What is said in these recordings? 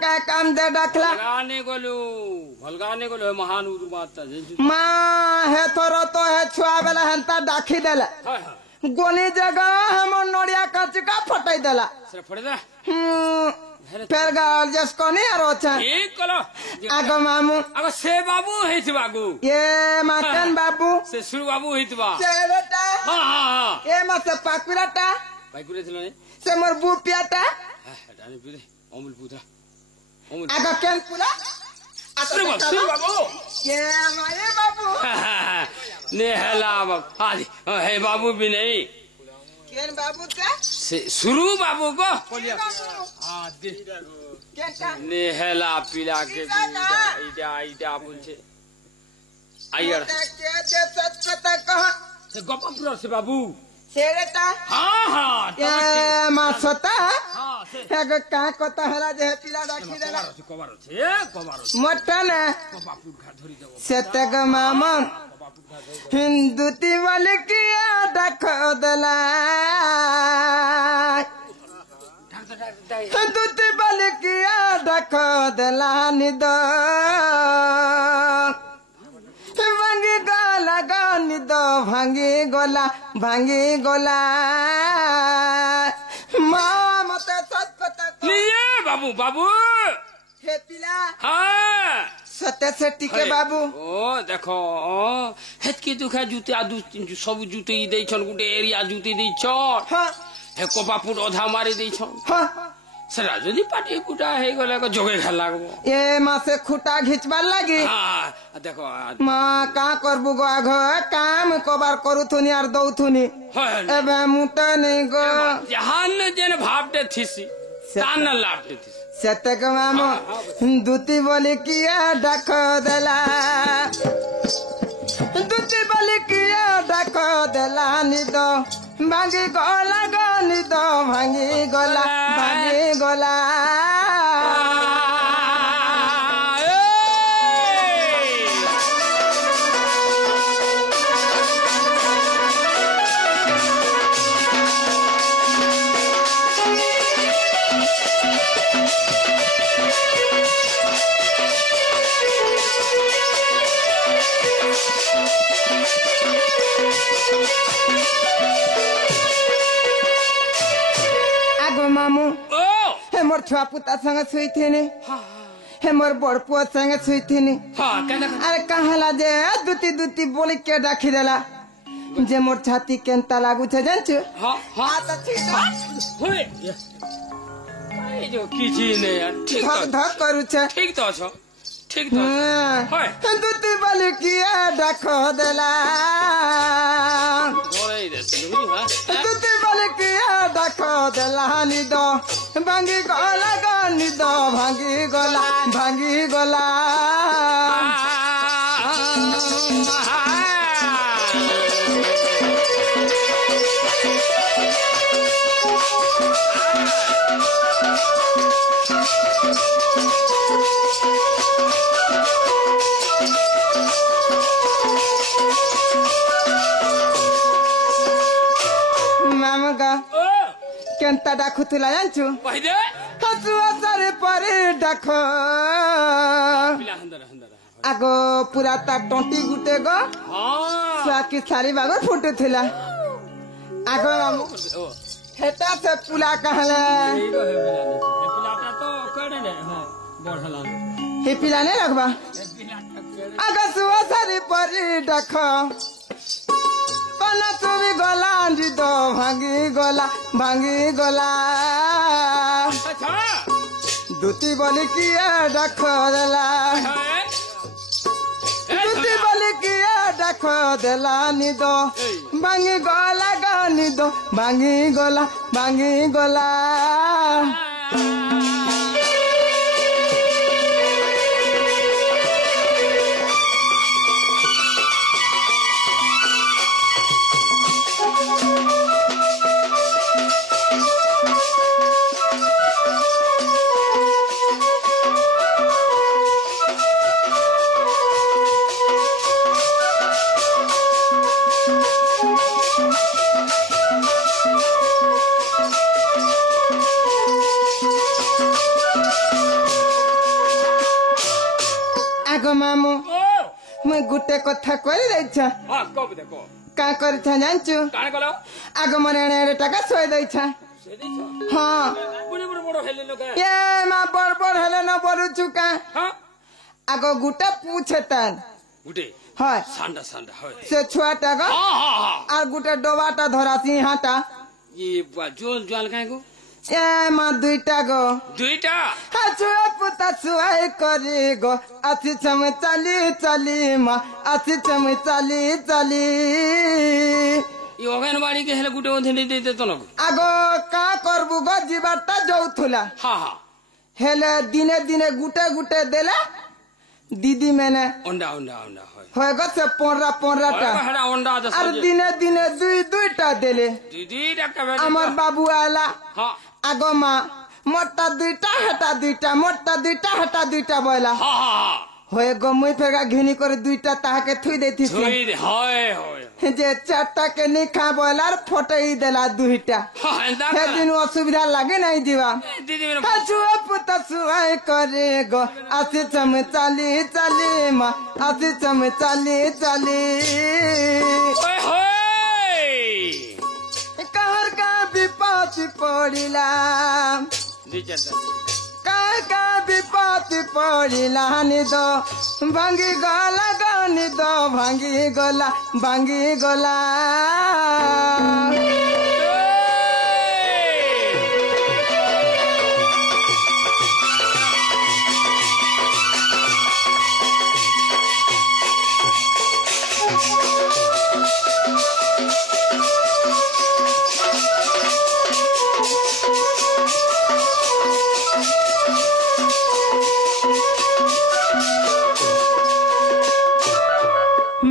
क्या काम दे डाकला भलगाने गोलू महान उरु माता माँ है थोरो तो है छुआ बेला हंता डाकी देला गोली जगह हम नोड़िया कचका फटाई देला फिर गाल जस कोनी आरो छा एक कलो आगो मामू आगो से बाबू हेतबागु ये माकन बाबू से सुरु बाबू हेतबा से बेटा हां ये मा से पाकुराटा पाकुरे थलो ने से मोर बुपियाटा डाने पिरे अमूल पुत्रा अमूल आगो केन पुला सुरु बाबू ये माये बाबू ने हला बाबू हे बाबू भी नहीं केन बाबू का सुरु बाबू को हां दे केटा ने हला पिला के इडा बोलछे आयर के सच पता कह से गोपापुर से बाबू सेरेटा हां ये मासता हां से एगो का कता हला जे पिला राखी देला कबारो मटन गोपापुर घाट धरी देबो सेतग मामा हिंदुती वाले किया डख दला हिंदुती वाले किया डख दला निद भांगी गला गानी दो भांगी गोला माँ मते सत पता लिए बाबू हे पिला हाँ सत्य से टिके बाबू ओ देखो हेतकी दुखा जूते आदु सब जूते ई देई छन गुटे एरिया जूते देई छ हां हे कोपापुर ओधा मारी देई छ हां सरा जदी पाटी कुटा हे गले को जोगे खा लागबो ए मां से खुटा घिचबार लागी हां देखो मां का करबु गो आघ काम कोबार करूथुनी आर दउथुनी एबे मुटा नहीं गो जहान जन भावटे थिसी तान लापटे थिसी सतक मामो दूती बोली किया डख दला दूती बोली किया डख दला निदो भांगी गोला गानी दो भांगी गोला मामू हे मोर छुआ पुता संग सुई थीनी हे मोर बड़ पुआ संग सुई थीनी अरे कहला जे दूती बोली के डाकी देला जे मोर छाती केनता लागू छे जानछु हां त ठीक होय ए जो किछि ने यार ठीक धक करू छे ठीक तो छ ठीक तो होय दूती बोली किया डाको देला ओरे दे सुनी हा दूती बोली किया डाको देला निदो भांगी गोला गानी दो भांगी गोला मामगा केनता डाकुथुला जानछु पहिले हसुआ सारे परे डाको आगो पूरा ता टोंटी गुटे गो हां साकी सारी बागर फुटे थिला आगो मामू हेता से पुला कहले पिलाटा तो कड़े ने हां बढ़ला हे पिला ने रखबा आगो सुआ सारे परे डाको तुमी गोला अंडी दो भांगी गोला दूती बोली किया डाको देला दूती बोली किया डाको देला निदो भांगी गोला गानी दो भांगी गोला आगो मामू ओ मुई गुटे कथा कहि दैछ हां कब देखो का करछ जानछु काने कलो आगो मने एने टाका सोय दैछ से दिछ हां बड़े बड़े हेले न का ए मा बड़ हेले न बरु छुका हां आगो गुटे पूछतन गुटे হয় सांडा सांडा হয় সে ছুয়াটা গো हां हां हां আর গুটে ডবাটা ধরাছি হাঁটা ये जोल जोल काहे को এ মা দুইটা গো दुईटा ছুয়া পুতা ছুয়াই করি গো আছি চমে চালি চালি মা আছি চমে চালি চালি ये অঙ্গনবাড়ি के हेले गुटे ओधे दे दे तो न আগো কা করবু গো জীবারটা যৌথুলা हां हां হেলে দিনে দিনে গুটে গুটে দেলে দিদি মেনে अंडा अंडा अंडा হয় হয়ে গেছে 15টা হেডা अंडा দে আর দিনে দিনে দুইটা দেলে दीदी ডাকা আমার বাবু আলা हां আগো মা মোটা দুইটা হেটা দুইটা মোটা দুইটা হেটা দুইটা বয়লা हां हां হয়ে গো মুই ফেগা ঘিনি করে দুইটা তাহাকে থুই দেইতিছি ছুই দে হয় হয় যে চারটাকে নি খা বয়লার ফটাই দেলা দুইটা हां एंदा সেদিন অসুবিধা লাগে নাই দিবা दीदी मेरे ছুয়া পুতা ছুয়াই করে গো আসি চমে চালি চালি মা আসি চমে চালি চালি ओए होय কাহার কা বিপত্তি পড়িলাম দিছাতা কাকা বিপত্তি পড়িলা নিদ ভাঙ্গি গলা গনিদ ভাঙ্গি গলা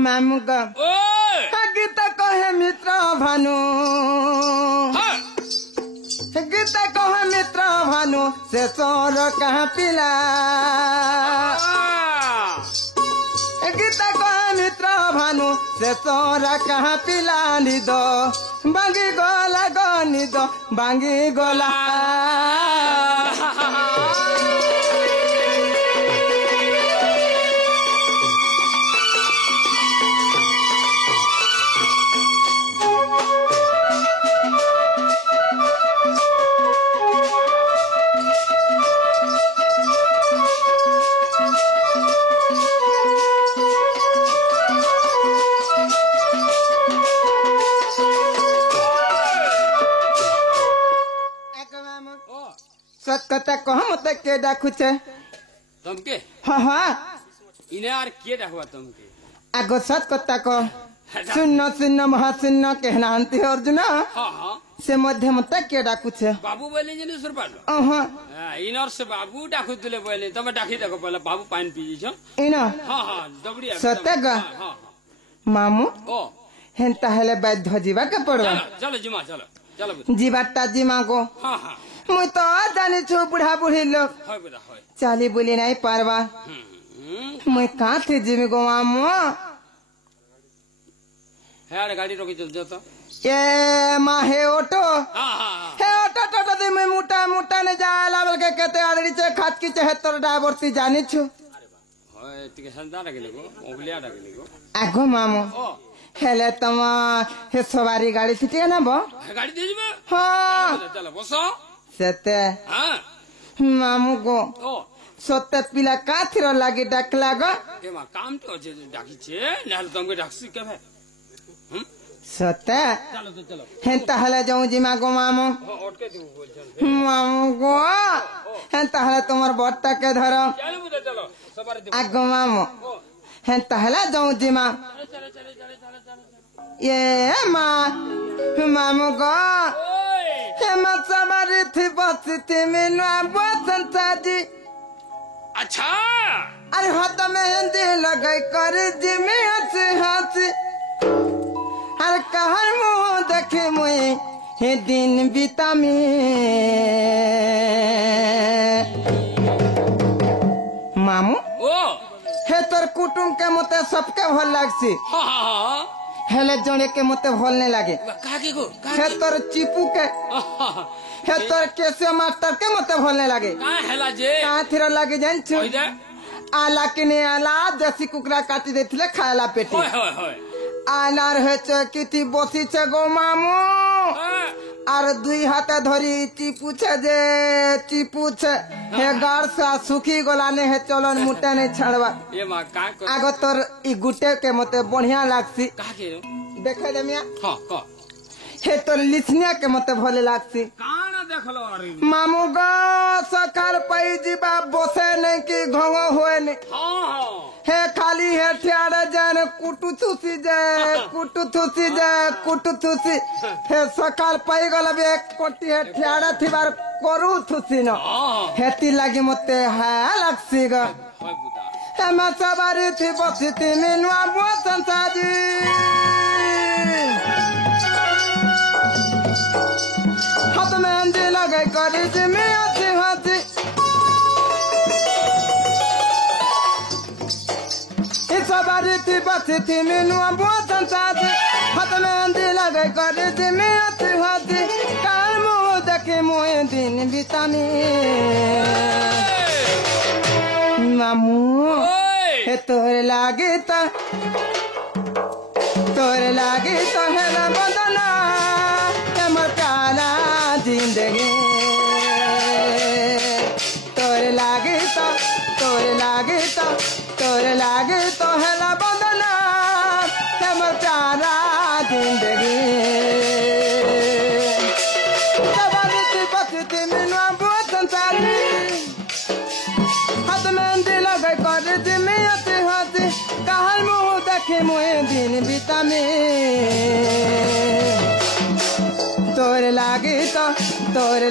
मामू ग ओए गीत कहे मित्र भानु हां गीत कहे मित्र भानु से सोर कहाँ पिला गीत कहे मित्र भानु से सोर कहाँ पिला निद भांगी गला गनिद भांगी गला सत कथा कह मत के डाकुचे तुमके हाँ इने यार के डाकवा तुमके आगो सत कथा कह शून्य महाशून्य कहना हंती अर्जुन हां हां से मध्य मत के डाकुचे बाबू बोले जने सुर पालो हाँ इनर से बाबू डाकु तुले बोले तमे डाकी देखो पहले बाबू पानी पी छ इना हां हां दबड़ी सतेगा हां मामू ओ हेंता हेले बाध्य जीवा के पड़वा चलो जिमा चलो जीवाटा जिमा को हां हां मुई तो जानी छु बुढ़ा बुढ़ी लोग होय बदा होय चाली बोली नहीं पारवा मुई कहाँ थी जिमी गो मामू है गाड़ी रोकी चल जाता ए माँ हे ऑटो हां हां हे ऑटो टोटो दे मैं मुटा ने जा लावल के कहते आदरी चे खात की चे तोर ड्राइवर ती जानी छु होय तिके संता रखले को ओगलिया रखले को आगो मामू ओ हेले तमा हे सवारी गाड़ी थी टे ना बो गाड़ी दे जबे हाँ चलो बसो सते हां मामू को ओ सते पिला काथिर लागी डाकला गो के मा काम तो जे डाकी छे नाल तुमके डाकसी के है सते चलो हेंता हले जाऊं जिमा गो मामू ओटके दू बोल चल मामू गो हेंता हले तुम्हार बट्टा के धरो चलो बुदा चलो सवारी दे आगो मामू हेंता हले जाऊं जिमा चलो ये मामू गो ओए हे मा सवारी थी बसती मिलवा बसंता जी अच्छा अरे हाथ में हिंदी लगाई कर जिमी हंसी अरे कहर मुँह देखे मुए हे दिन बीता में मामू ओ हे तोर कुटुम के मते सबके भल लागसी हां हां हेले जने के मते भल नहीं लागे काके को हे तोर चिपू के हे तोर केसे मास्टर के मते भल नहीं लागे का हेला जे कहाँ थिर लागे जान छु ओइ दे आला किने आला देसी कुकरा काटी देथिले खायला पेटी হয় হয় হয় आलार हेचे किति बसिছে गो मामू আর দুই হাতে ধরি টিপুছে যে টিপুছে হে গাড়সা শুকি গলানে হে চলন মুটে নেই ছাড়বা এ মা কা আগ তোর ই গুটে কে মতে বঢ়িয়া লাগছি কাকে দেখে দে মিয়া হ্যাঁ ক হে তোর লিসনিয়া কে মতে ভালো লাগছি কাণ দেখলো আরে মামু গো সকাল পাই যিবা বসে নেই কি ঘঙ হয় নে হ্যাঁ হ্যাঁ হে খালি হে ঠেয়ারে যেন কুটু থুসি হে সকাল পাই গলা বে কোটি হে ঠেয়ারে থিবার করু থুসি ন হেতি লাগি মতে হা লাগছি গো হয় বুদা হে মা সবারি থি বসিতি মিনুয়া বসন সাজি হাত মেহেন্দি লাগাই করি জিমি হাসি হাসি सवारी थी बसी थी मीनुआ बोतन साथी हाथ मेहंदी लगे करे थी मैं हाथी काल मुँह देखे मुँह दिन बितामी मामू हे तोरे लागे तो है ना बदना हमर काला जिंदगी तोरे लागे तो है ना बदना हमर प्यारा जिंदगी सवारी थी बसती मिनुआ बहुत संसारी हाथ मेहंदी लगे कर दी मियाती हाथी कहल मुँह देखे मुँह दिन बीता में तोर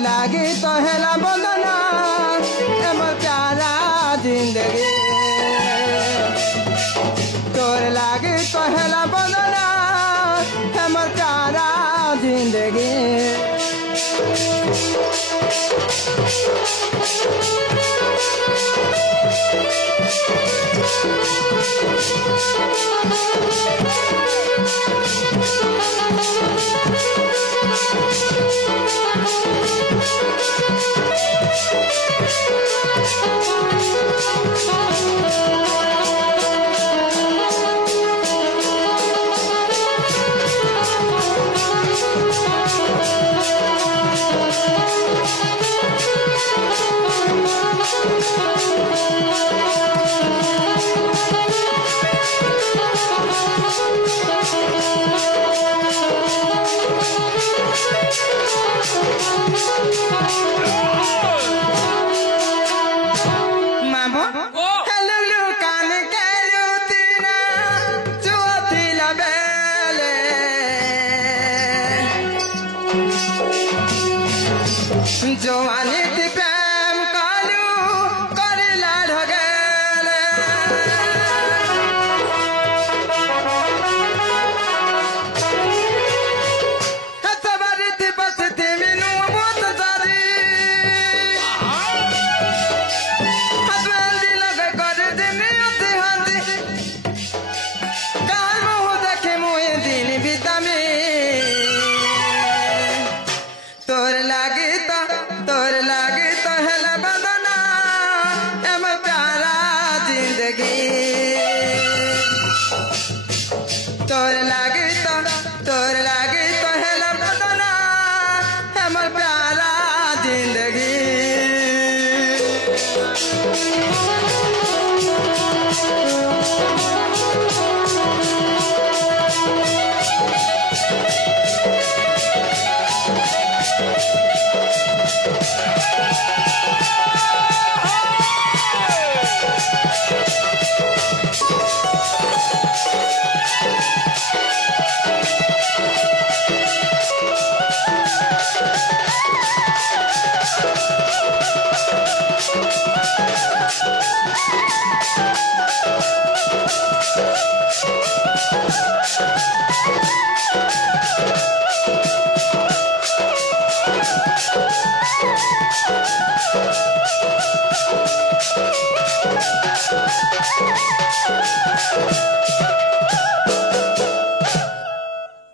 लागे तो है ना बदना हमर प्यारा जिंदगी तोर लागे तो है ना बदना हमर प्यारा जिंदगी जवानी थी प्रेम कालू कर लाड़ गेले सवारी थी बस थी मीनू बहुत सारी हसबैंडी लगे कर दी मियाती हाथी काल मुँह देखे मुँह दिन बीता में तोर लागे तो है ना बदना हम प्यारा जिंदगी तोर लागे तो है ना बदना हम प्यारा जिंदगी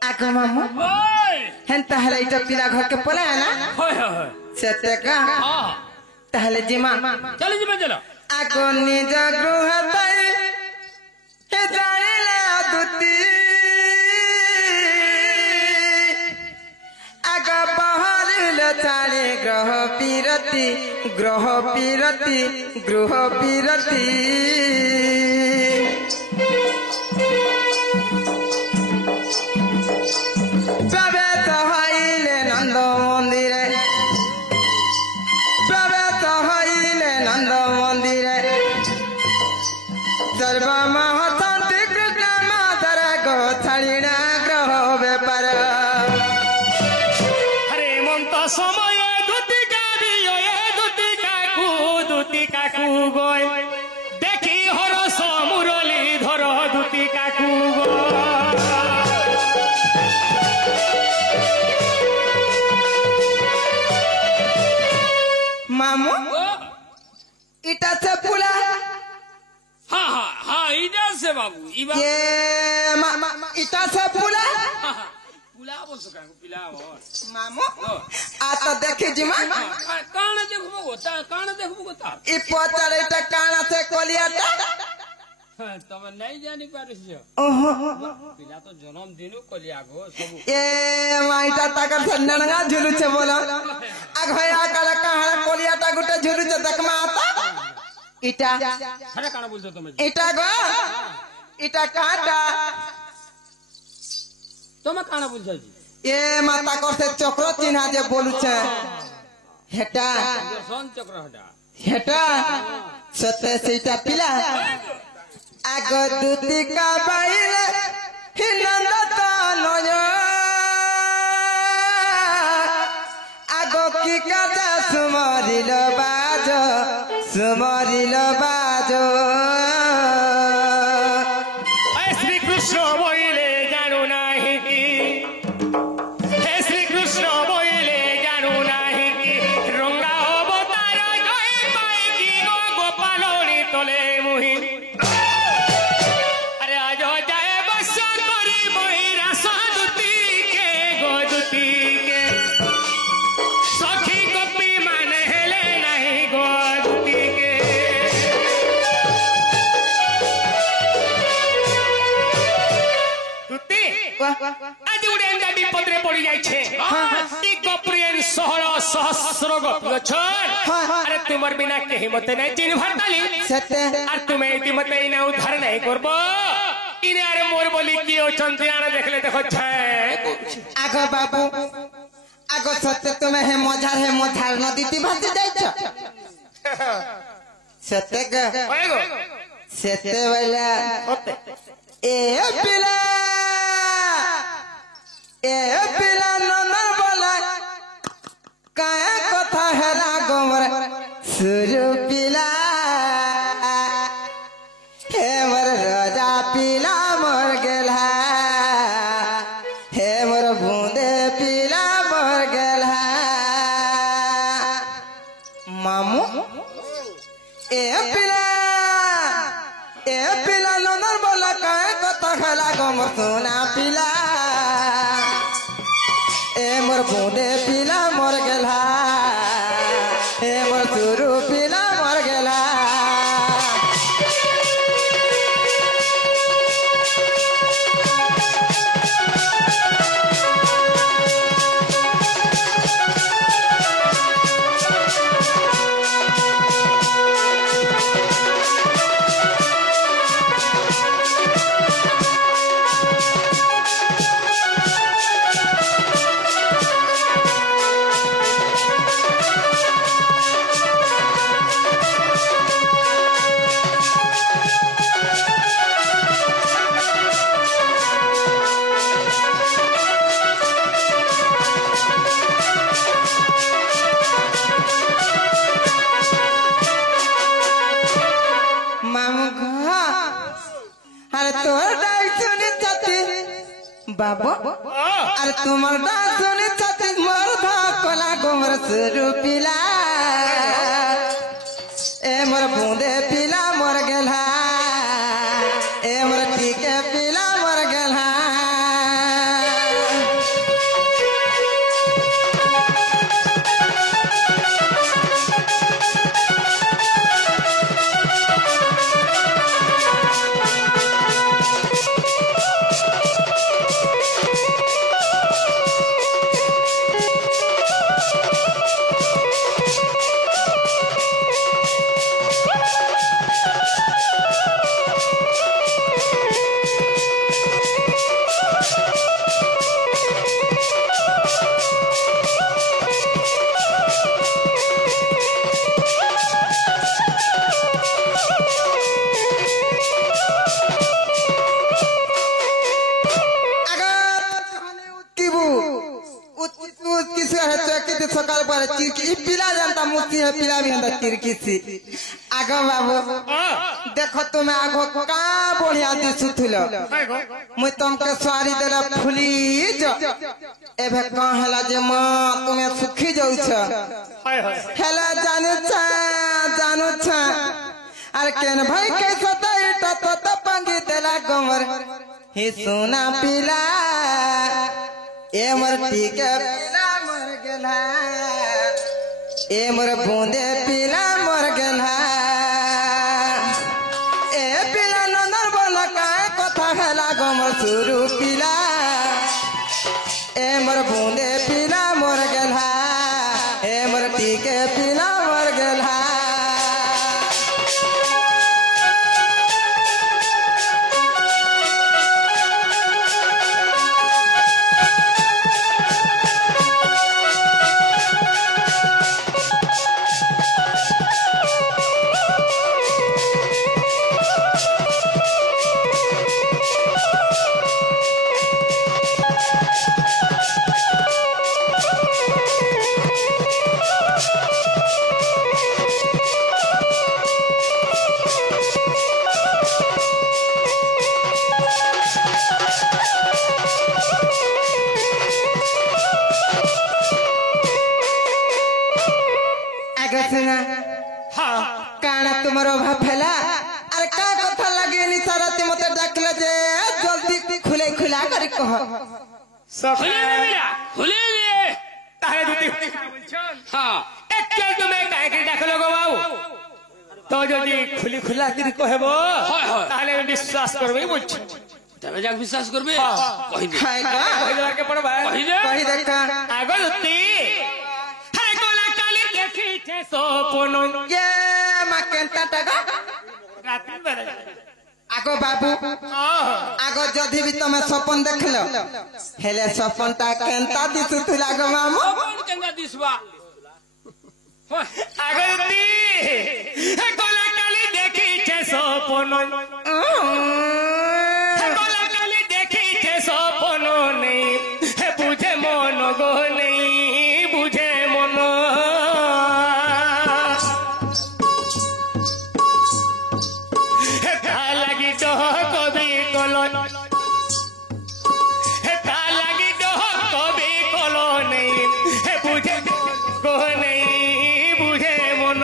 आको मामू हेंता हले इटा पिला घर के पला है ना হয় হয় হয় सेते का হ্যাঁ ताहले जिमा চলো জিমে চলো आगो निज गृह तई हे जानिला दुती आग बहरिल छाड़े ग्रह पीरती गृह पीरती गृह पीरती प्रवेश हईले नंद मंदिरे प्रवेश हईले नंद मंदिरे सर्वमहशांति कृष्ण माधर गो छाड़िना ग्रह बेपार हरे मंत समय दुती काकू गय देखी हरस मुरली धर दुती काकू मामू इटा से पुला हाँ हाँ हाँ इधर से बाबू ये इटा से पुला पुला बोल सका पुला बोल मामू आ तो देखी जी मां काना देखबो गोता काना देखबो गोता ई पोतरे त काना से कोलियाटा तब नहीं जानी पारिस जो ओहो पिला तो जन्म दिनु कोलिया गो सब ए माइटा ताकर सन्नणगा झुलु छे बोला अघया काला कहां कोलियाटा गुटे झुलु छे देखमा आता इटा अरे काना बोलतो तुम इटा गो इटा काटा तुम काना बोलछो जी ए माता करते चक्र चिन्हा जे बोलु छे हेटा सोन चक्र हटा हेटा सते सीता पिला आगो दूती का बाइले हिनंदता नय आगो की काजा सुमरिल बाजो श्री कृष्ण बोले जानू नाही की हे श्री कृष्ण बोले जानू नाही की रंगा अवतार गए पाई की गो गोपालोनी तले मुही अरे आज जाए बस करी महिरा साधुती के गोदुती के सखी गोपी मान हेले नहीं गोदुती के दुती आज उड़े अंगा विपद रे पड़ी जाय छे ई गोप्रियन सहर सहस्र गोपी छन अरे तुमर बिना केहि मते नै चिन्ह भरताली सत्य আর তুমি ইতিমধ্যে ইনা উদ্ধার নাই করব ইনে আরে মোর বলি কি অচন্তি আনা দেখলে দেখো छै आगो बाबू आगो सत्य तुम्हें है मोझार नदी ती भासी जाइछ सत्य ग ओएगो सत्य वाला ए पिला नंदन बोला काया कथा हेरा गोमर सुरु पिला हे मोर राजा पिला मोर गेला हे मोर बूंदे पिला मोर गेला मामू ए पिला नंदन बोला काया कथा हेरा गोमर सोना पिला ए मोर बूंदे पिला मोर गेला ए मोर सुरु पिला मोर गेला बाबा अरे तुम्हार डांस सुनी छाती मोर कला गोमर सुरु पिला ए मोर बूंदे पिला मोर गेला ए मोर टीके पिला मोर गेला किसी है पिला भी अंदर तिरकिसी आगो बाबू देखो तुम्हें आगो का बढ़िया दिसुथिलो मुई तुमके सवारी देला फुली जो एबे कहला जे मां तुम्हें सुखी जाऊ छ हेला जानू छ अरे केन भाई के सताई तो पंगी देला कमर ही सोना पिला ए मोर टीके पिला मर गेला ए मोर बूंदे पिला मर गेला ए पिला नंदर बोल काय कथा हेला गमर सुरु पिला ए मोर बूंदे पिला मर गेला ए मोर टीके पिला मर गेला काना तुम्हारो भाफेला अरे का कथा लगे नि सारा ते मते डाकले जे जल्दी खुले खुला कर कह खुले दे बेटा खुले दे तारे दुती हां एक चल तुम्हें काहे के डाकलो गो बाबू तो যদি খুলি খুলা করে কহবো তাহলে বিশ্বাস করবে বলছি তবে যাক বিশ্বাস করবে কই দে কই দেবার কে পড়বা কই দে का আগো দুতি আরে গোলা কালি দেখিছে সপন ये मकेंता टगा রাতি বেলা आगो बाबू आगो जदी भी तमे सपन देखलो हेले सपन ता केंता दिसुथिला गो मामू कोन केंगा दिसवा আগো দুতি গোলা কালি দেখিছে সপন গোলা কালি দেখিছে সপন নেই বুঝে মন গো নেই বুঝে মন তা লাগি তো কবি কলন তা লাগি তো কবি কলন নেই বুঝে গো নেই বুঝে মন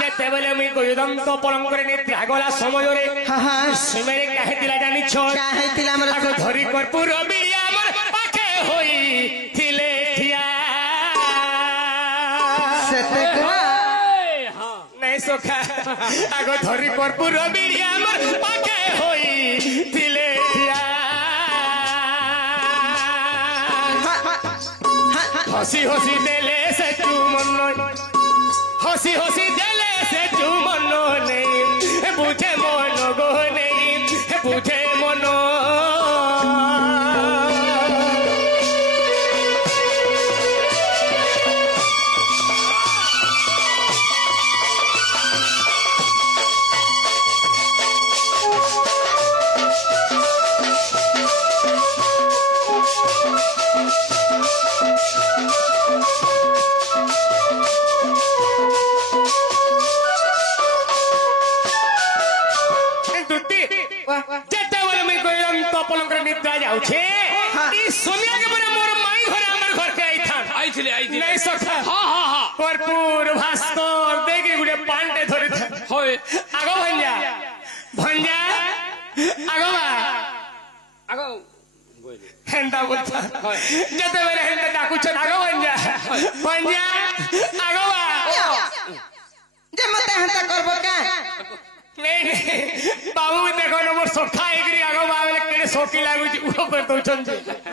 যেতেবেলে মুই গয়ুদম তো পলঙ্করে নিদ্রা গলা সময়রে সিমেরে কাহিতিলা জানিছ काहेतिला हमर আগো ধরি কর্পূর বিড়ি আমার পাখে হই থিলে থিয়া सेते का নাই সখা আগো ধরি কর্পূর বিড়ি আমার পাখে হই থিলে থিয়া হসি হসি দেলে সে চুমন হসি হসি দেলে সে চুমন নেই বুঝে মন গো নেই বুঝে মন যেতেবেলে মুই গয়ুদম তো পলঙ্করে নিদ্রা যাউছে ই সোনিয়া के बरे मोर माई घरे हमर घर के आइथान आइथिले নাই সখা हां কর্পূর ভাস্কর দেখি গুড়ে পান্ডে ধরে होय আগো ভঞ্জা ভঞ্জা আগো বা আগো হেন্দা বলতা যেতেবেলে হেন্দা ডাকুছ আগো ভঞ্জা ভঞ্জা আগো বা जे मते हंता करबो का नहीं बाबू देखो ना मोर सखा एकरी আগো বা বলে কেনে शौकी लागु ऊपर तो छन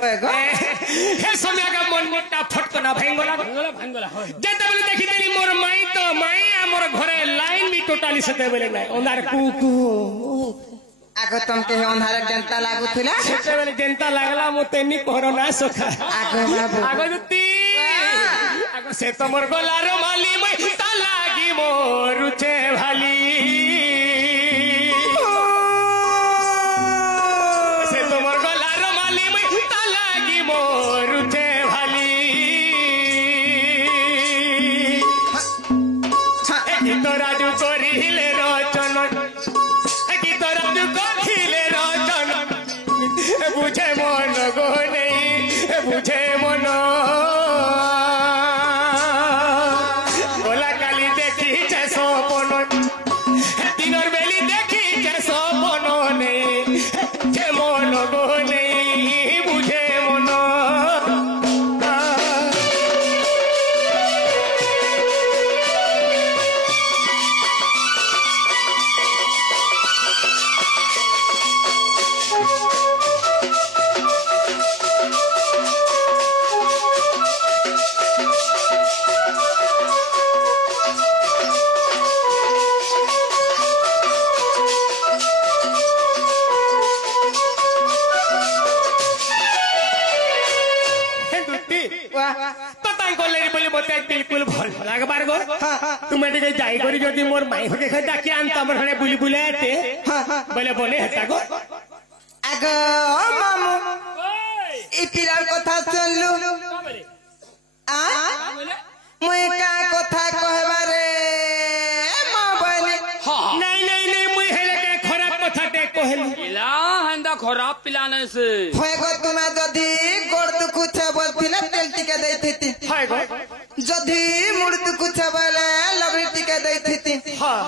एगो हे समय का मन मोटा फटकना भांगला भांगला होय जेते बोले देखि देली मोर माई तो माई हमर घरे लाइन भी टोटली सेते बोले नै अंधार कु आगो तुमके अंधारे जनता लागुथिला सेते बोले जनता लागला मोते नि कहरो ना सखा आगो बाबू आगो दुती आगो से तो मोर गलारो माली मै ता लागी मोर छे भाली से तो मोर गलारो माली मै ता लागी मोर छे भाली तो राजू करिले रचन की तो राजू करिले रचन बुझे मन गो नहीं बुझे मन बोला काली देखी छे सपन दिनर बेली देखी छे सपन नहीं जे मन गो नहीं बुझे मन बिल्कुल भल लागबार गो तुमे टिके जाई करी जदी मोर माई होके खा डाकी आनता हमर हने बुली बुले आते बोले बोले हेता गो आगो मामू ई पिरार कथा सुनलु आ मुई का कथा कहबारे मां बने नहीं नहीं नहीं मुई हेले के खराब कथा ते कहली पिला हंदा खराब पिलाने से होएगो तुमे जदी गोड़ दुखुछे बोलथिले तेल टिके दैथिति हाय गो जदी मुड़ दुखुछे बोले लबड़ी टिके दैथिति हां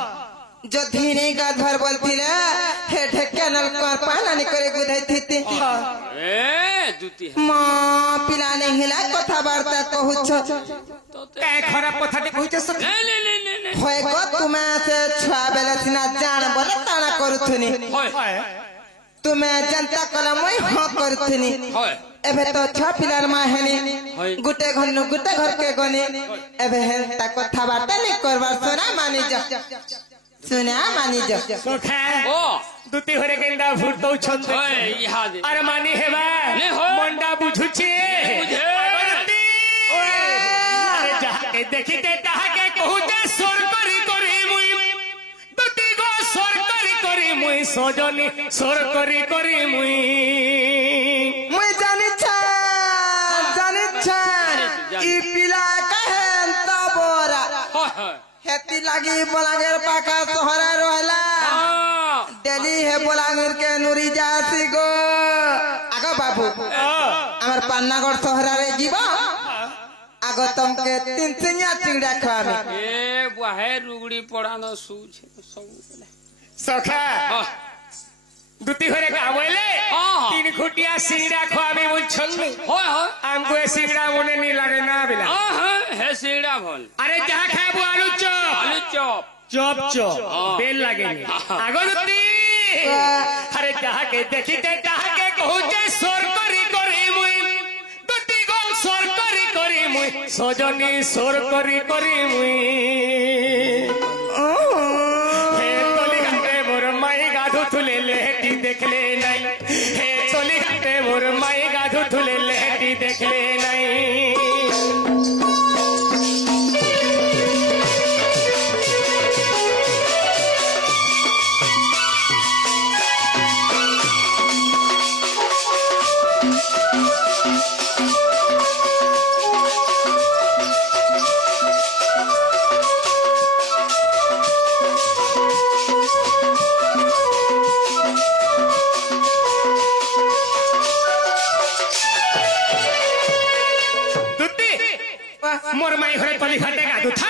जदी नी गाधर बोलथिले हे ढेकेनल को पानी करे गुदैथिति ए दुती मां पिलाने हिला कथा वार्ता कहूछ काय खराब कथा ते कहूछ सक नहीं होएगो तुमे से छुआ बेले सिना जान बोले ताना करूथनी होय तुमे जनता कला मई हां करूथनी होय एबे तो छुआ पिलार मां हेनी होय गुटे घन्नु गुटे घर के गने एबे हेता कथा वार्ता नहीं करबार सोना मानी जा सुना मानी जा सोखा ओ दुती हरे गेंडा फुटतो छन होय इहा दे अरे मानी हेबा नहीं हो मंडा बुझुची बुझे अरे जाके देखी ते ताहा के कहूते सोर करी मुई दुती गो सोर करी मुई सजनी सोर करी मुई जानी छा ई पिला कहे त बोरा होय हेती लागी बोलांगेर पाका सोहरा रहला दिल्ली है बोलांगेर के नुरी जासी गो आगो बाबू हमर पान्नागढ़ सोहरा रे जीवा आगो तुमके तीन सिंगा चिंगड़ा खावे ए बुहे रुगड़ी पड़ानो सूझ सब सखा दुती हरे गावले तीन खुटिया सिंगड़ा खावे बोल छन होय होय हमको सिंगड़ा मोने नहीं लगे ना बिला हे सीड़ा भल अरे जा खाबो आलू चॉप चॉप बेल लागे आगो दुती अरे जहा के देखी ते जहा के कहूचे सोर करी मुई दुती गो सोर करी मुई सजनी सोर करी मुई हे तोली घाटे मोर माई गाधु थुले लेहटी देखले नहीं हे तोली घाटे मोर माई गाधु थुले लेहटी देखले नहीं मोर माई घरे तली घाटे गाधु था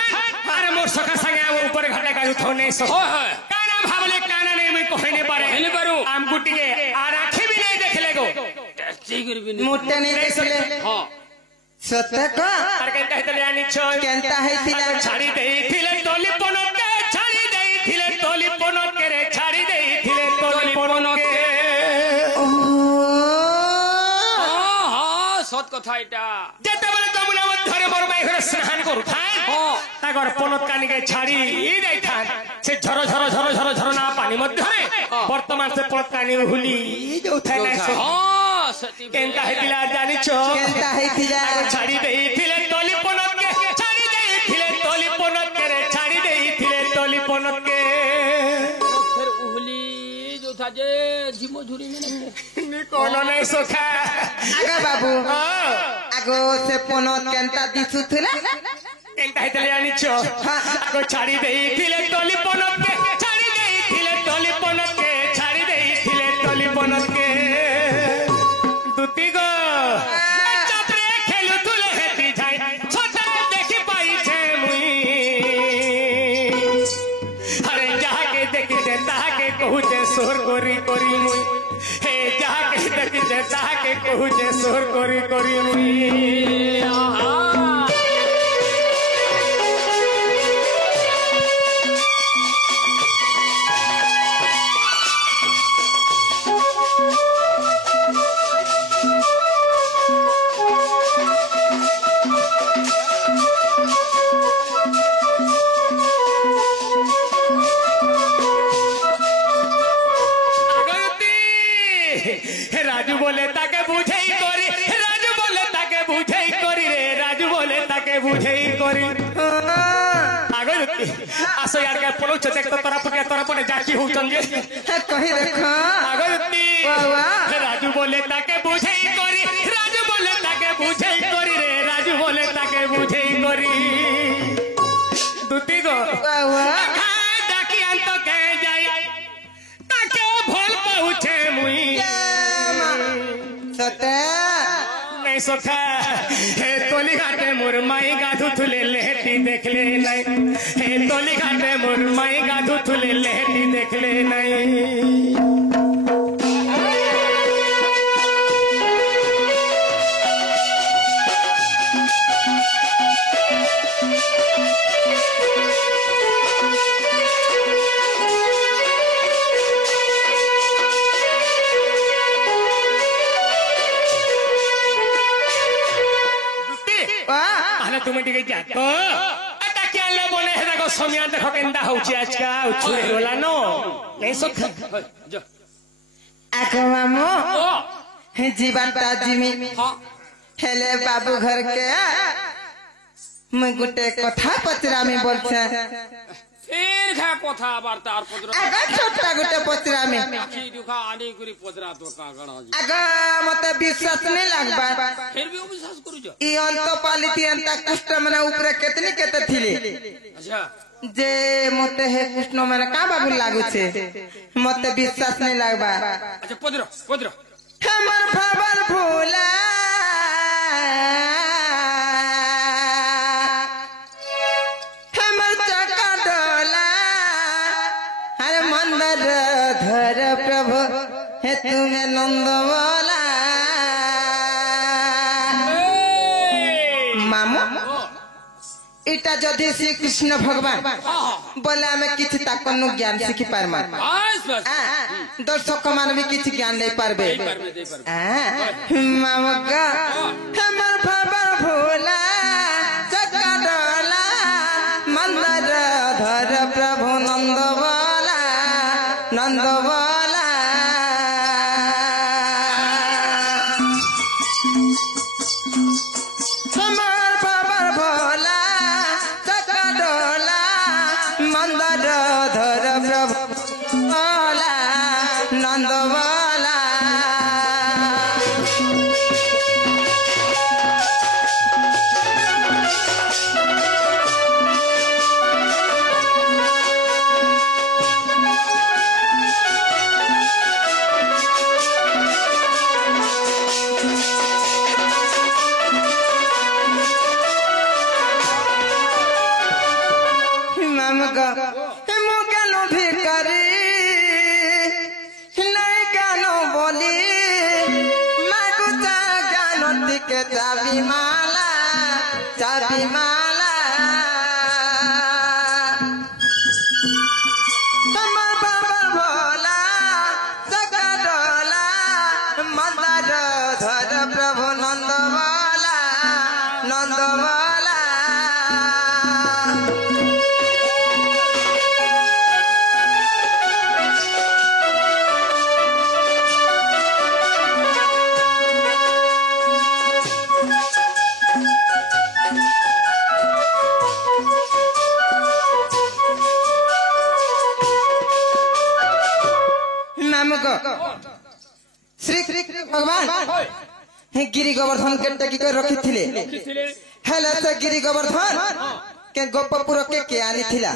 अरे मोर सखा संगे ऊपर घाटे गाधु थोने सो होय काना भावले काना नहीं मैं कहने पारे नहीं पारू आम गुटी के आ राखी भी नहीं देख लेगो टेस्टी कर भी नहीं मोटे नहीं देखले हां सत्य का अरे कहता है तले आनी छो केनता है तिला छाड़ी देई थिले तोली पनो के छाड़ी देई थिले तोली पनो के रे छाड़ी देई थिले तोली पनो के ओ কথা এটা যেতেবেলে যমুনা মধ্যে মোর মাই ঘরে স্নান করুথান তাগর পনত কানিকে ছাড়ি যাইথান সে ঝর ঝর ঝর ঝর ঝরনা পানি মধ্যে বর্তমান সে পনত কানি হুলি যাউথাই না সে কেনতা হেতিলা জানিছ কেনতা হেতিলা ছাড়ি দেইଥିଲେ তলি পনতকে ছাড়ি দেইଥିଲେ তলি পনতকে রে ছাড়ি দেইଥିଲେ তলি পনতকে ফের উহলি যোথা যে ঝিমো ঝুরি মেনে নিকল নাই সখা আগে বাবু আগো সে পনত কেনতা দিছুথিলা কেনতা হেতিলা জানিছ আগো ছাড়ি দেইଥିଲେ তলি পনতকে ছাড়ি দেইଥିଲେ তলি পনতকে ছাড়ি দেইଥିଲେ তলি পনতকে দুতি গো চাপরে খেলু তুলে হেতি যাই ছোটা দেখি পাইছে মুই আরে যাকে দেখিতে তাহাকে কহুতে সোর করি করি মুই হে যাকে দেখিতে তাহাকে কহুতে সোর করি করি মুই রাজু বলে তাকে বুঝেই করি রাজু বলে তাকে বুঝেই করি রে রাজু বলে তাকে বুঝেই করি আগরতি আসো यार के पलोच देख तो तोरा पटे जाकी होचन जे कहि देखो আগরতি রাজু বলে তাকে বুঝেই করি রাজু বলে তাকে বুঝেই করি রে রাজু বলে তাকে বুঝেই করি দুতি গো ডাকি আন্ত কে যাই তাকে ভুল পৌঁছে মুই সতে নাই সখা হে তলি ঘাটে মোর মাই গাধু থুলে লেহেটি দেখলে নাই হে তলি ঘাটে মোর মাই গাধু থুলে লেহেটি দেখলে নাই তুমি টিকে যা তো এটা কেলে বলে হে দেখো সমিয়া দেখো কেনটা হউছি আজকা উছুরে গলা নো এই সব যা আকো মামু জীবনটা জিমি হেলে বাবু ঘর কে মুই গুটে কথা পচরামি বলছে ফের ঘা কথা আবার তার পদরা আগা ছোটটা গুটে পচরামি কি দুখা আনি করি পদরা তো কাগড় আগা মতে বিশ্বাস नहीं লাগবা ফের भी বিশ্বাস করুছ ই অন্ত পালিতি অন্ত কুষ্ট মানে উপরে কেতনি কেতে থিলে আচ্ছা যে মতে হে কৃষ্ণ মানে কা বাবু লাগুছে মতে বিশ্বাস नहीं লাগবা আচ্ছা পদরা পদরা हमर खबर भूला हमर चका डोला हर मंदर धर प्रभु हे तुम्हें नंद बोला मामू इटा जदि श्री कृष्ण भगवान बोले आम किसी ताकनु ज्ञान शिखी पारमा बस बस दर्शक मान भी किसी ज्ञान नहीं पारबे मामका हमर खबर भूला चका डोला मंदर धर प्रभु नंद बोला नंद बोला हमर खबर भूला चका डोला मंदर धर प्रभु बोला नंद बोला मामका मुगलो भी करी नहीं गानो बोली मागुता गानो दिके चाबी माला हमर बाबा भोला जगा डोला मंदर धर प्रभु नंद बोला मदवाला श्री भगवान गिरी गोवर्धन के टकी कर रखी थिले हेले से गिरी गोवर्धन के गोपपुर के आनी थिला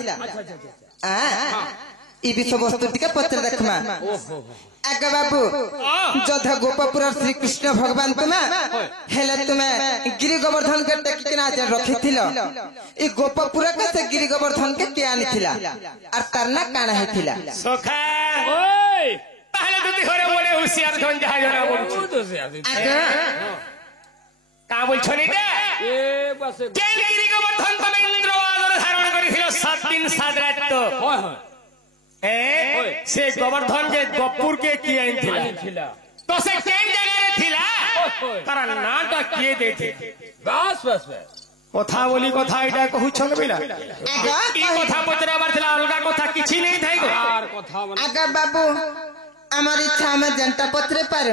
ई विषय वस्तु टिके पत्र देखमा आगे बाबू जोधा गोपपुर श्री कृष्ण भगवान तुमे हेले तुमे गिरी गोवर्धन के टकी के आज रखी थिलो ई गोपपुर के से गिरी गोवर्धन के आनी थिला और तरना काना है थिला सखा ओए पहले तो दिखरे बोले होशियार धन जहा जना बोलछु तो से का बोलछनी दे ए बस जेल गिरी गोवर्धन तमे इंद्रवादर धारण करिथिलो 7 दिन 7 रात तो होय होय से गोवर्धन के गप्पुर के किए थिला तो से केन जगह रे थिला तारा नाटक किए देथे बस बस कथा बोली कथा इटा कहू छन बिला ई कथा पचराबार थिला अलगा कथा किछि नै थाई गो यार कथा आगे बाबू हमार इच्छा में जनता पत्रे पर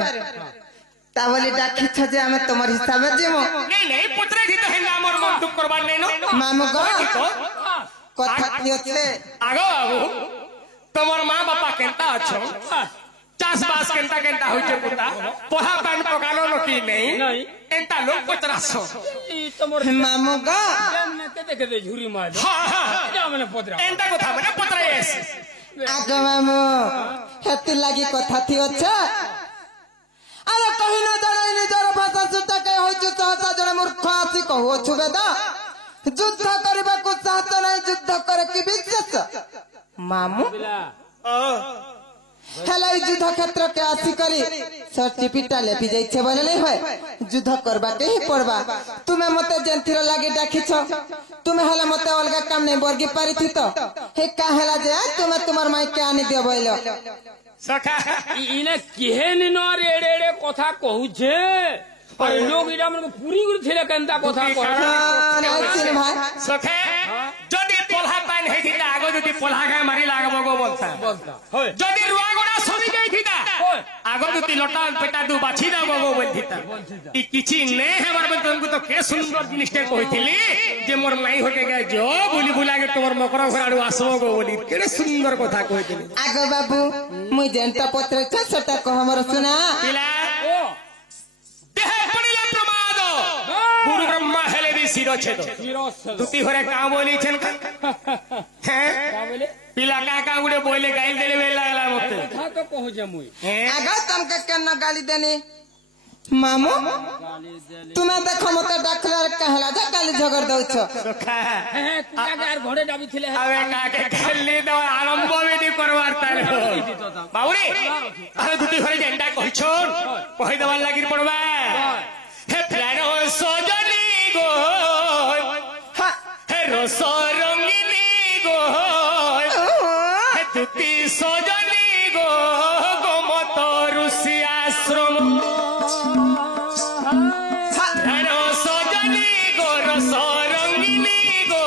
तावली डाकी छ जे हम तोमर हिसाब जेमो नहीं नहीं पत्रे थी तो हेंगा मोर मन दुख करबार नै नो मामू गो कथा कियो छे आगो आगो तोमर मां बापा केंता अछो चास बास केंता केंता होइचे पुता पोहा पान पकालो न की नहीं एंता लोग पचरासो ई तमोर मामू गो ने के देखे दे झुरी मार हां हां जा मने पत्रा एंता कथा मने पत्राएस आगे मामू हेती लागी कथा थी अच्छा अरे कहि न जाने निजर भाषा सुता के होई छु सहसा जने मूर्ख आसी कहू छु बेदा युद्ध करबा को चाहत नहीं युद्ध करे की विशेष मामू हेला युद्ध क्षेत्र के आसी करी सर्टिफिकेट लेपि जाई छे बोले नहीं होय युद्ध करबा के ही पड़बा तुमे मते जंतीर लागी डाकी छ तुमे हला मते अलगा काम नहीं बरगी पारी थी तो हे का हला जे तुमे तुमार माई के आनी दियो बोइलो सखा इने केहेन न रेड़े रेड़े कथा कहू छे और लोग इडा मन पूरी गुर थिले केनता कथा कहू नहीं चिन भाई सखा जदी पोल्हा पाइन हे थिता आगो जदी पोल्हा का मारी लागबो गो बोलता होय जदी रुआ गोडा सोनी गई थिता आगो जदी लटा पेटा दु बाछी दा गो बोलथिता ई किछि ने हमर बन तुमको तो के सुंदर जिनिस के कहिथिली जे मोर माई होके गए जो बुली बुला के तोर मकरा घराडू आसबो गो बोली केडे सुंदर कथा कहिथिली आगो बाबू मुई जनता पत्र छ सटा को हमर सुना पिला ओ देह पड़िले प्रमाद गुरु ब्रह्मा हेले भी सिरो छेदो दुती होरे का बोली छन का हैं का बोले पिला का गुडे बोले गाइल देले वेला लागला मते कथा तो कहू जे मुई आगो तुमके केन गाली देनी मामू तुम्हें देखो मते डाकला कहला जा गाली झगड़ दउ छ सखा हैं तू का यार घोड़े डाबी थिले अबे का के खेलली तो आरंभ भी दी करवार तारे बाबूरे अरे दुती होरे झंडा कहि छोन कहि देवार लागिर पड़बा हे प्यारो सजनी गो हे रस रंगीनी गो हे दुती सजनी गो गोमत ऋषि आश्रम सजनी गो रस रंगीनी गो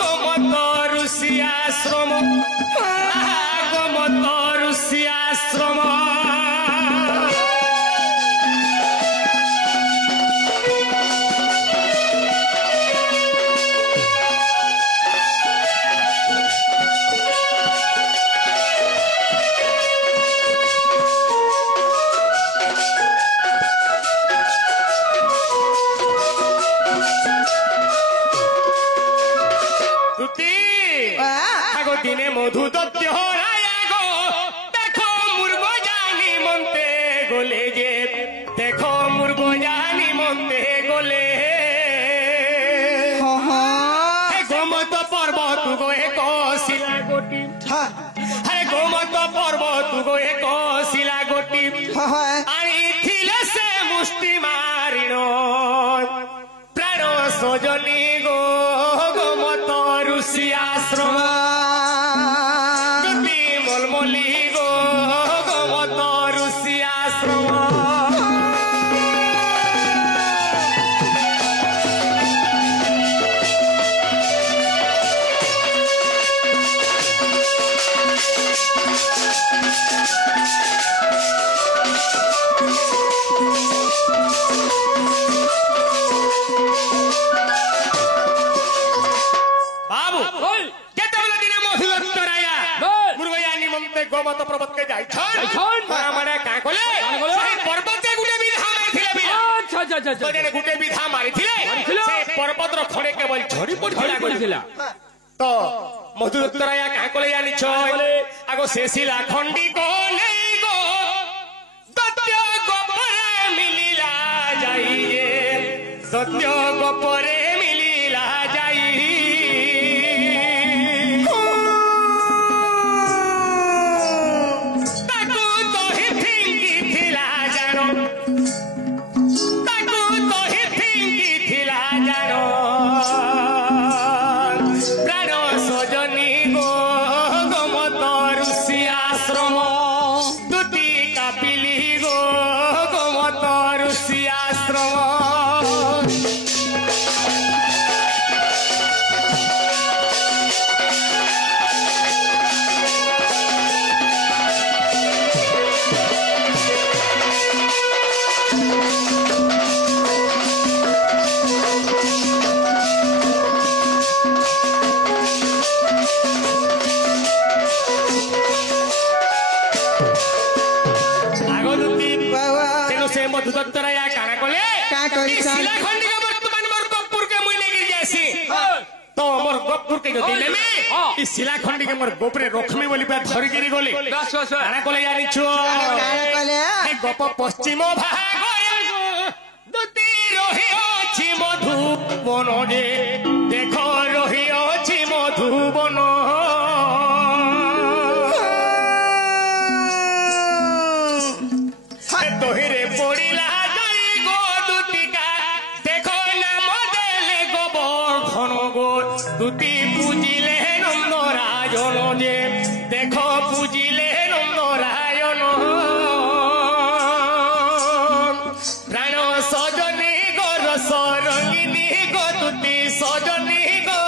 गोमत ऋषि आश्रम गोमत ऋषि आश्रम दिने मधु दत्य गो देखो मुर्गो जानी मनते गोले जे देखो मुर्गो जानी मनते गोले गोमत पर्वत गो एक शिला गोटी है गोमत पर्वत गो एक शिला गोटी आनी थिले से मुष्टि मारिनो प्राण सजनी गो गोमत ऋषि आश्रम तो जने गुटे विधा मारिथिले से पर्वतर खड़े केवल झड़ी पड़थिला तो मधुदत्तराया काहे कोले जानि छ आगो से शिला खंडी को नहीं गो सत्य गोपरे मिलिला जाइए सत्य गोपरे मिलिला जाई ताकू तो ही फिंगी थिला जानो ताकू तो ही फिंगी थिला जानो प्राण सजनी गो गोमत ऋषि आश्रम दुती कापिली गो गोमत ऋषि आश्रम मधुदत्तराया काना कोले का करी सा शिला खंडी का वर्तमान मोर गोपुर के मुई लेके जासी तो मोर गोपुर के जो दिले में इस शिला खंडी के मोर गोपरे रखमी बोली पे धरि गिरी गोले काना कोले यानी छु काना कोले ए गोप पश्चिम भाग दुती रही अछि मधु बन रे देखो रही अछि मधु बन तोहिरे पड़िला जाई गो दुतिका देखो ना मदेले गोवर्धन गो दुति पूजिले नंदरायन जे देखो पूजिले नंदरायन प्राण सजनी गो रस रंगिनी गो दुति सजनी गो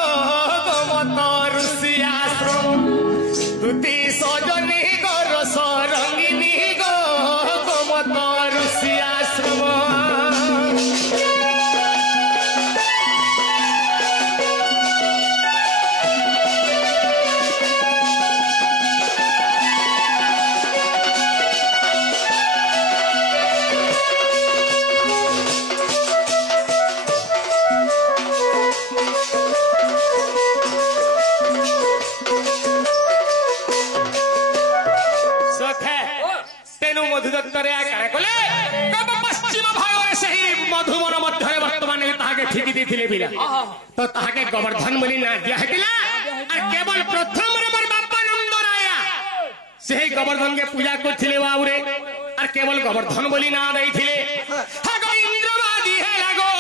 गोमत ऋषि आश्रम दुति सजनी गो रस रंगिनी गो गोमत ऋषि आश्रम तेनु मधुदत्तराया काना कोले कब पश्चिम भाग से ही मधुबन मध्य वर्तमान ताके ठिकी देथिले बिला तो ताके गोवर्धन बोली ना दिया हेतिला और केवल प्रथम रे मोर बापा नंदराया से ही गोवर्धन के पूजा करथिले बाबूरे और केवल गोवर्धन बोली ना दैथिले हागो इंद्रवादी हे लागो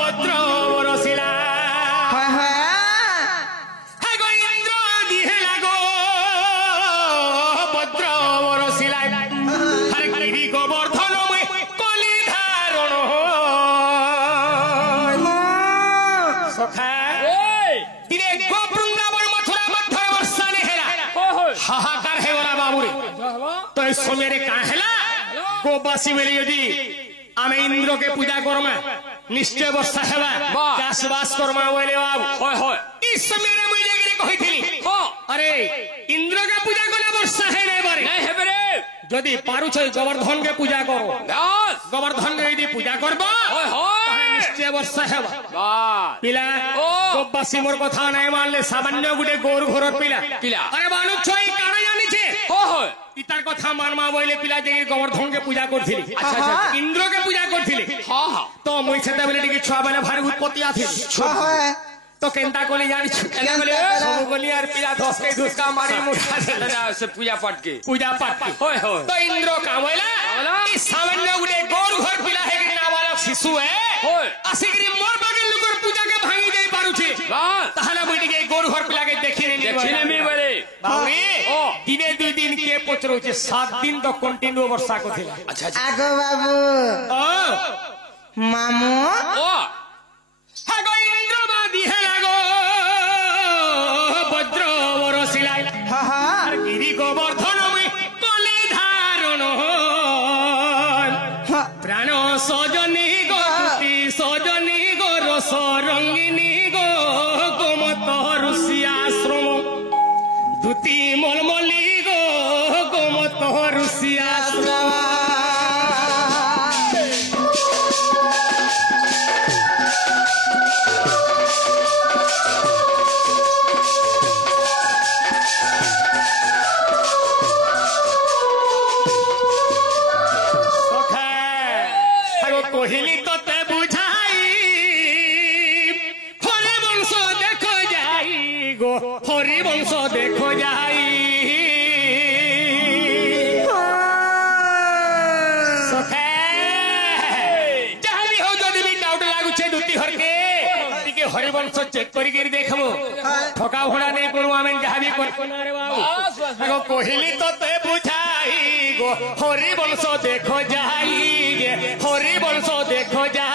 भद्र रसिला हाय हाय हागो इंद्रवादी हे लागो भद्र रसिला हर गिरी गोवर्धन में कली धारण सखा दिने गो वृंदावन मथुरा मध्य वर्षा ने हेला हाहाकार है वाला बाबूरे तो इस समय रे का हेला गोबासी बेली यदि आमे इंद्र के पूजा करमा निश्चय वर्षा हेबा चाषबास करमा बोले बाबू इस समय रे मुई जेगिरी कहिथिली अरे इंद्र के पूजा कले वर्षा है नहीं बारे नहीं है बरे यदि पारुछ गोवर्धन के पूजा करो गोवर्धन के यदि पूजा करबो निश्चय वर्षा हेबा पिला गोबासी मोर कथा नहीं मानले सामान्य गुटे गोर घर पिला अरे बालु छई काना जानि छे इतार कथा मानमा बोले पिला जे गोवर्धन के पूजा करथिली अच्छा इंद्र के पूजा करथिली तो मुई सेते बेले टिके छुआ बेले भारी उत्पत्ति आथि तो केंता कोली जानि केंता कोली सब कोली यार पिला 10 के धुसका मारी मुठा देला से पूजा पाठ के होय तो इंद्र का बोला ई सामान्य गुटे गोर घर पिला है कि नाबालक शिशु है आसिकरी मोर बागे लोकर पूजा के भांगी दे पारु छे ताहला मुई टिके गोर घर पिला के देखिने में बोले बाबूरे दिने 2 दिन के पचरो छे 7 दिन तो कंटिन्यू वर्षा को थिला अच्छा आगो बाबू मामू हागो इंद्रवादी है लागो भद्र रसिला हर गिरी गोवर्धन में कली धारण प्राण सजनी गो दुति सजनी गो रस रंगिनी गो गोमत ऋषि आश्रम दुति मलमली गो गोमत ऋषि आश्रम देखो जाई सखे जहाँ भी हो जदि भी डाउट लागुछे दुती हर के टिके हरिवंश चेक करी करी देखमु ठका भोड़ा नहीं करू आमें जहाँ भी कर रे बाबू अगो कोहिली तो ते बुझाई गो हरिवंश देखो जाई गे हरिवंश देखो जाई